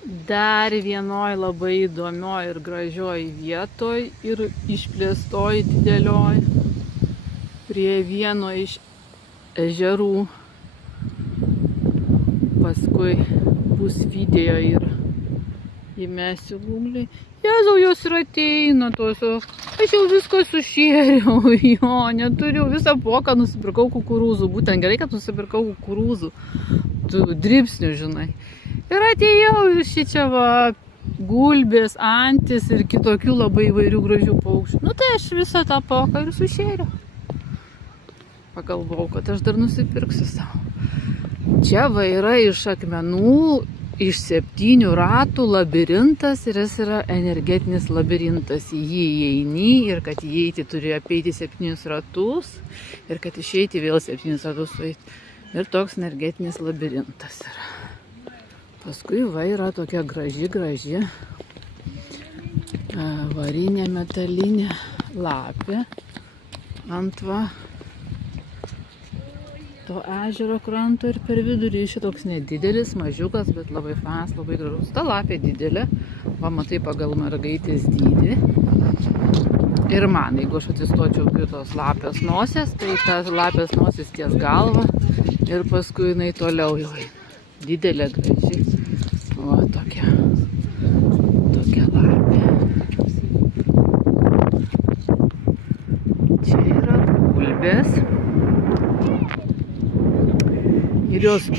Dar vienoj labai įdomioj ir gražioj vietoj ir išplėstoj didelioj prie vieno iš ežerų. Paskui bus video ir įmesiu Google. Jėzau, jos ir ateina tos. Aš jau viską sušėriau, jo, neturiu. Visą poką nusipirkau kukurūzų. Būtent gerai, kad nusipirkau kukurūzų. Tu dribsnių, žinai. Ir atėjau ir šičia va, gulbės, antis ir kitokių labai įvairių gražių paukščių. Nu tai aš visą tą poką ir sušėriau. Pagalvojau, kad aš dar nusipirksiu savo. Čia va yra iš akmenų, iš 7 ratų labirintas ir jis yra energetinis labirintas. Į jį įeini ir kad įeiti turi apeiti 7 ratus ir kad išeiti vėl 7 ratus. Ir toks energetinis labirintas yra. Paskui va yra tokia graži varinė metalinė lapė ant va to ežero kranto ir per vidurį šitoks nedidelis, mažiukas, bet labai fas, labai gražus. Ta lapė didelė, va matai pagal mergaitės dydį. Ir man, jeigu aš atsistočiau prie tos lapės nosės, tai tas lapės nosis ties galva ir paskui jinai toliau jau didelė, graži. O tokia lapė. Čia yra gulbės. Ir jos